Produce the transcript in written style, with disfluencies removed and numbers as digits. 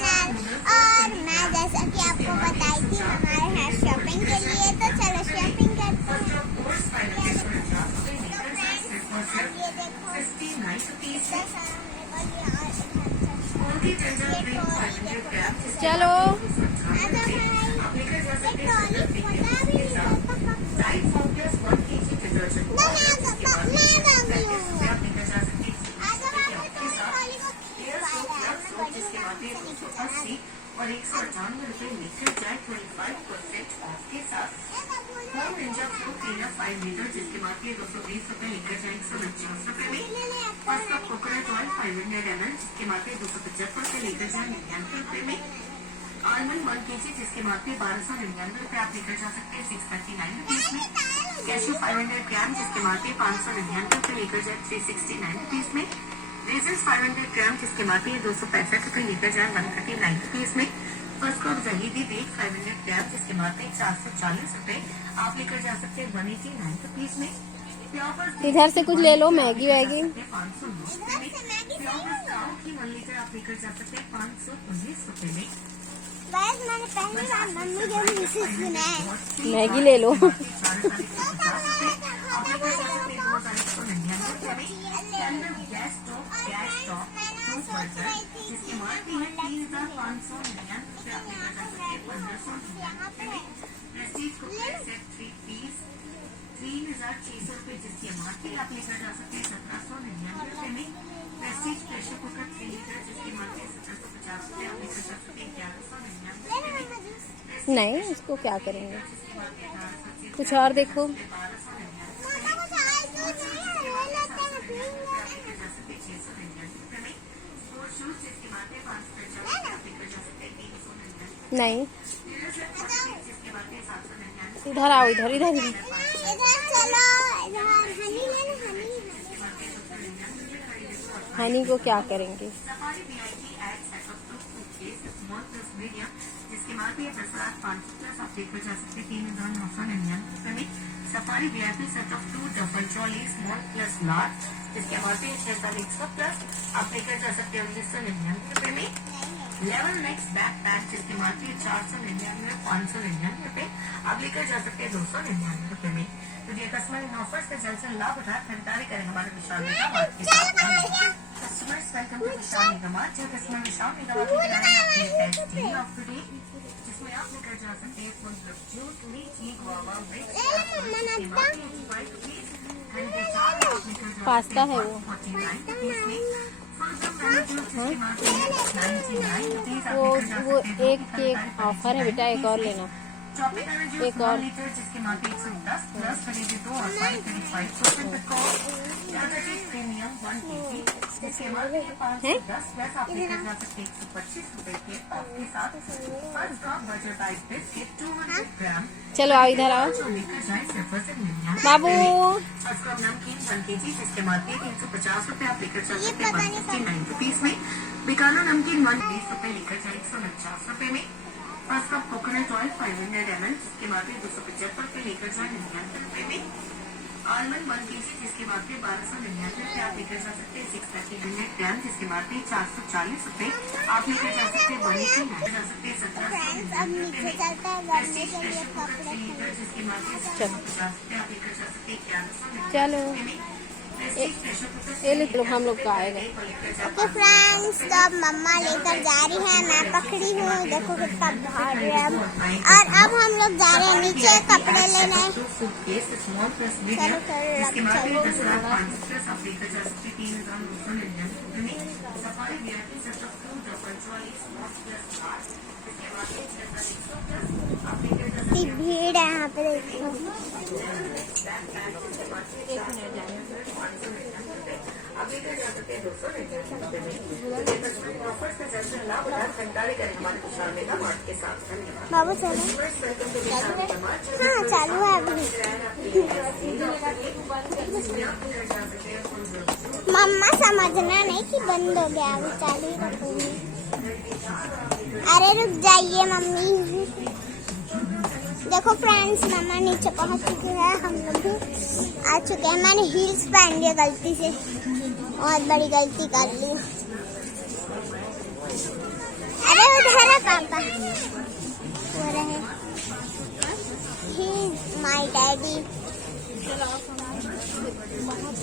Channel. और मैं जैसा कि आपको बताई थी हमारे यहाँ शॉपिंग के लिए, तो चलो शॉपिंग करते हैं। ये देखो चलो और 198 लीटर चाय 25% ऑफ के साथ home ranger flow cleaner 5 litre जिसके बाद ये 220 रुपए लीटर चाय 149 रुपए में। First cup coconut oil 500 ml जिसके मात्र 275 रुपए लीटर चाय 99 रुपए में। आलमंड 1 kg जिसके मात्र 1299 रुपए आप लेकर जा सकते हैं 639 रुपीज में। कैशू 500 ग्राम जिसके मात्र 599 रुपए लेकर जाए 369 रुपीज में। रेजन्स 500 ग्राम जिसके मात्र 265 रुपए लेकर जाए 139 रुपीज में। फर्स्ट क्रॉप जलीबी बेक 500 ग्राम जिसके मात्र 440 रुपए आप लेकर जा सकते हैं 189 रुपीज में। इधर से कुछ ले लो, मैगी वैगी 509 रुपए में। की 1 लीटर आप लेकर जा सकते हैं 519 रुपए में। बस मैंने पहली बार मम्मी के मुंह से सुना है। मैगी ले लो। जिसके मार्केट में 3599 रुपए आप लेकर जा सकते हैं 1599 में। प्रेस्टीज कुकर सेट 3 पीस 3600 रुपए जिसकी मार्केट आप लेकर जा सकते हैं 1799 रुपए में। प्रेस्टीज प्रेशर कुकर 3 लीटर जिसकी मार्केट 1750 रुपए आप लेकर जा सकते हैं 1199 रुपए में। नहीं, इसको क्या करेंगे, कुछ और देखो। नहीं, इधर आओ, इधर इधर इधर चलो, इधर हनी ले लो, हनी को क्या करेंगे। जिसके मार्केट 10,500 आप लेकर जा सकते 3,999 रुपए में। Safari VIP set of 2 double trolley small plus large जिसके मार्केट 6,100 प्लस आप लेकर जा सकते हैं 1999 रुपए में। लेवल नेक्स्ट बैक पैक जिसकी मार्केट 499 599 रुपए आप लेकर जा सकते हैं 299 रुपए में। तो ये कस्टमर इन ऑफर्स का जल्द से लाभ उठाकर खरीदारी करें हमारे विशाल मेगा मार्ट के साथ। Customers welcome to Vishal mega mart. जो कस्टमर विशाल मेगा मार्ट के डे ऑफ द डे जिसमें आप लेकर जा सकते हैं full juice litchi guava pasta है वो। वो एक केक ऑफर है बेटा, एक और लेना, एक और। जिसके मार्केट 110 प्लस खरीदे 2 और 35% प्रीमियम 1 kg जिसके मार्केट 510 प्लस आप लेकर जा सकते 125 रुपए के ऑफ के साथ। First crop butter type biscuit 200 ग्राम। चलो आओ, इधर आओ लेकर जाए सिर्फ बाबू। फर्स्ट क्रॉप नमकीन 1 kg जिसके मार्केट 350 रुपए आप लेकर जा सकते 159 रुपीज में। बिकानो नमकीन 120 रुपए लेकर जाए 149 रुपए में। First cup coconut oil 500 ml जिसके मार्केट 275 रुपए लेकर जाए 99 रुपए में। आलमंड 1 kg जिसके मार्केट 1299 रुपए आप लेकर जा सकते हैं 630 ग्राम जिसके मार्केट 440 रुपए आप लेकर जा सकते हैं 189 जा सकते हैं 1799 रुपए में। जिसके मार्केट 750 रुपए आप लेकर जा सकते हैं 1199 चलो ये ले लो, हम लोग का आएगा। ओके फ्रेंड्स, तो अब मम्मा लेकर जा रही है, मैं पकड़ी हूँ, देखो कितना भारी है। और अब हम लोग जा रहे हैं नीचे कपड़े लेने। चलो इतनी भीड़ है यहाँ पे, देखो। बाबू चलो, हाँ चालू है अभी। मम्मा समझना नहीं कि बंद हो गया, अभी चालू ही रखूंगी। अरे रुक जाइए मम्मी। देखो फ्रेंड्स, मम्मा नीचे पहुंच चुके हैं, हम लोग भी आ चुके हैं। मैंने हील्स पहन लिया गलती से, बहुत बड़ी गलती कर ली। अरे वो रहे ही माय डैडी। बहुत